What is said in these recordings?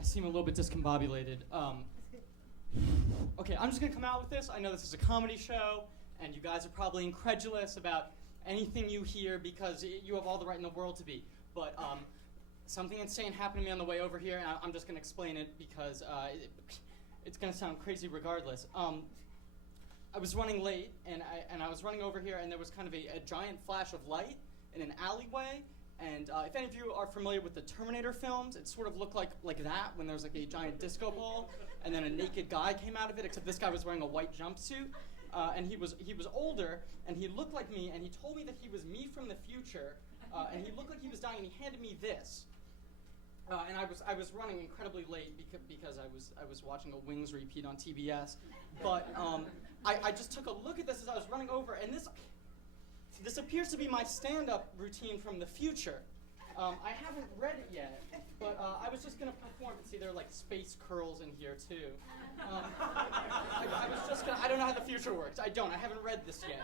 I seem a little bit discombobulated. Okay, I'm just gonna come out with this. I know this is a comedy show, and you guys are probably incredulous about anything you hear because you have all the right in the world to be. But something insane happened to me on the way over here, and I'm just gonna explain it because it's gonna sound crazy regardless. I was running late, and I was running over here, and there was kind of a giant flash of light in an alleyway. And if any of you are familiar with the Terminator films, it sort of looked like that when there was like a giant disco ball, and then a naked guy came out of it. Except this guy was wearing a white jumpsuit, and he was older, and he looked like me, and he told me that he was me from the future, and he looked like he was dying, and he handed me this. And I was running incredibly late because I was watching a Wings repeat on TBS, but I just took a look at this as I was running over, and this appears to be my stand-up routine from the future. I haven't read it yet, but I was just going to perform it. See, there are like space curls in here, too. I don't know how the future works. I haven't read this yet.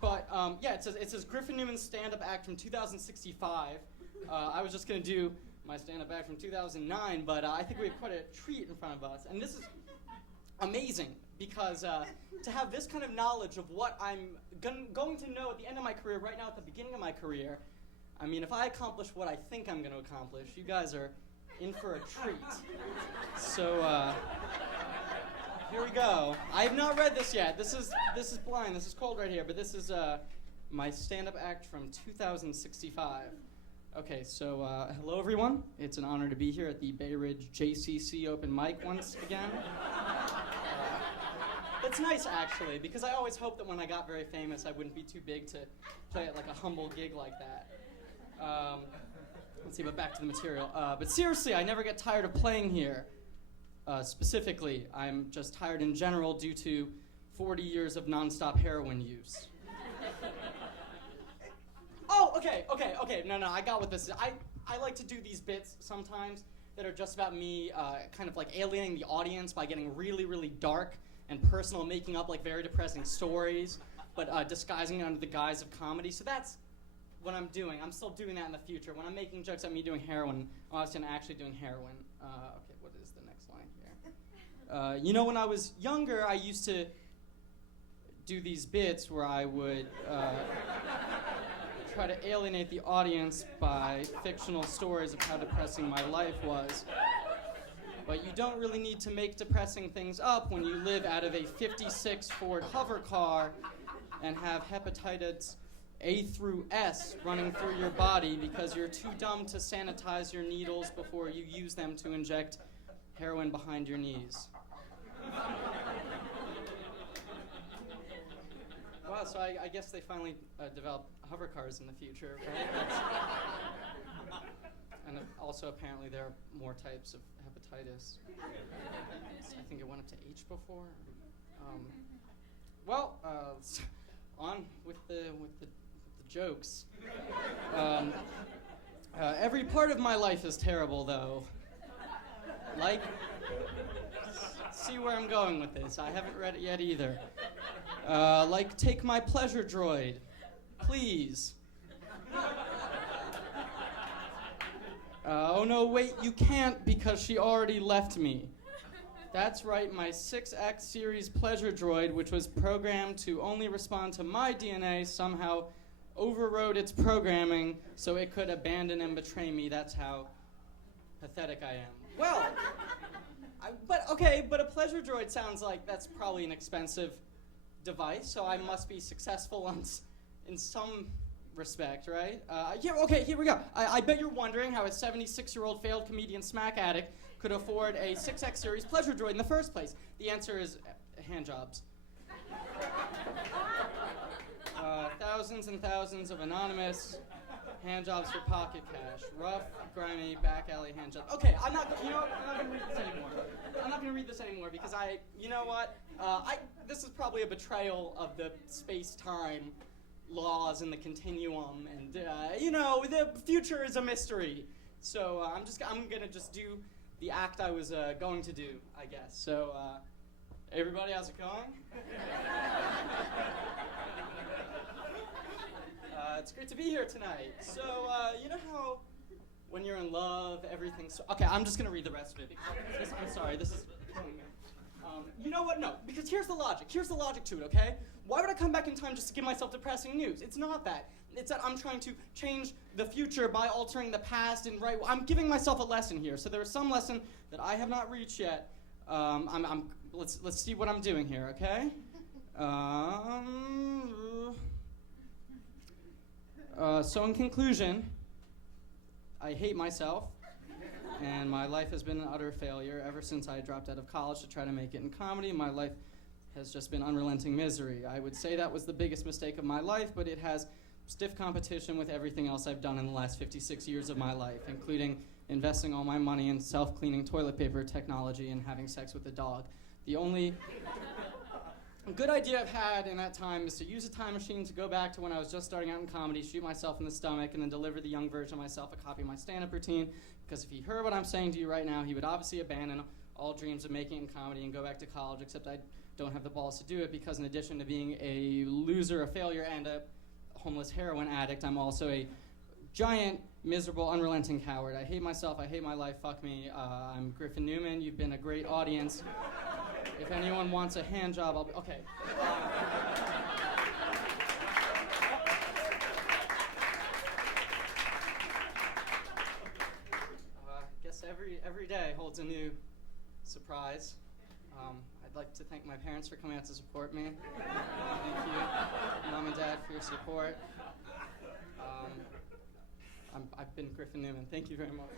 But yeah, it says Griffin Newman stand-up act from 2065. I was just going to do my stand-up act from 2009, but I think we have quite a treat in front of us. And this is amazing, because to have this kind of knowledge of what I'm going to know at the end of my career, right now at the beginning of my career, I mean, if I accomplish what I think I'm going to accomplish, you guys are in for a treat. So here we go. I have not read this yet. This is blind. This is cold right here, but this is my stand-up act from 2065. Okay, so hello everyone. It's an honor to be here at the Bay Ridge JCC open mic once again. It's nice, actually, because I always hoped that when I got very famous, I wouldn't be too big to play at like a humble gig like that. Let's see, but back to the material. But seriously, I never get tired of playing here. Specifically, I'm just tired in general due to 40 years of nonstop heroin use. Oh, okay. No, I got what this is. I like to do these bits sometimes that are just about me kind of like alienating the audience by getting really, really dark and personal, making up like very depressing stories, but disguising it under the guise of comedy. So that's what I'm doing. I'm still doing that in the future. When I'm making jokes about me doing heroin, I'm actually doing heroin. Okay, what is the next line here? You know, when I was younger, I used to do these bits where I would try to alienate the audience by fictional stories of how depressing my life was. But you don't really need to make depressing things up when you live out of a 56 Ford hover car and have hepatitis A through S running through your body because you're too dumb to sanitize your needles before you use them to inject heroin behind your knees. Wow, so I guess they finally developed hover cars in the future, right? And also, apparently, there are more types of hepatitis. I think it went up to H before. On with the jokes. Every part of my life is terrible, though. Like, see where I'm going with this. I haven't read it yet either. Like, take my pleasure droid, please. Oh no, wait, you can't because she already left me. That's right, my 6X series pleasure droid, which was programmed to only respond to my DNA, somehow overrode its programming so it could abandon and betray me. That's how pathetic I am. Well, but a pleasure droid sounds like that's probably an expensive device, so I must be successful in some respect, right? Here we go. I bet you're wondering how a 76-year-old failed comedian smack addict could afford a 6X series pleasure droid in the first place. The answer is hand jobs. Thousands and thousands of anonymous hand jobs for pocket cash. Rough, grimy, back alley hand jobs. Okay, I'm not going to read this anymore. I'm not going to read this anymore because this is probably a betrayal of the space-time laws and the continuum, and the future is a mystery. So I'm gonna just do the act I was going to do, I guess. So everybody, how's it going? It's great to be here tonight. So you know how when you're in love, everything's... Okay, I'm just going to read the rest of it. Because I'm sorry, this is killing me. You know what? No, because here's the logic. Here's the logic to it, okay? Why would I come back in time just to give myself depressing news? It's not that. It's that I'm trying to change the future by altering the past and right. I'm giving myself a lesson here. So there is some lesson that I have not reached yet. Let's see what I'm doing here, okay? So in conclusion, I hate myself, and my life has been an utter failure ever since I dropped out of college to try to make it in comedy. My life has just been unrelenting misery. I would say that was the biggest mistake of my life, but it has stiff competition with everything else I've done in the last 56 years of my life, including investing all my money in self-cleaning toilet paper technology and having sex with a dog. The only good idea I've had in that time is to use a time machine to go back to when I was just starting out in comedy, shoot myself in the stomach, and then deliver the young version of myself a copy of my stand-up routine, because if he heard what I'm saying to you right now, he would obviously abandon all dreams of making it in comedy and go back to college, except I don't have the balls to do it because in addition to being a loser, a failure, and a homeless heroin addict, I'm also a giant, miserable, unrelenting coward. I hate myself, I hate my life, fuck me. I'm Griffin Newman, you've been a great audience. If anyone wants a hand job, I'll be, okay. I guess every day holds a new surprise. I'd like to thank my parents for coming out to support me. Thank you, Mom and Dad, for your support. I've been Griffin Newman. Thank you very much.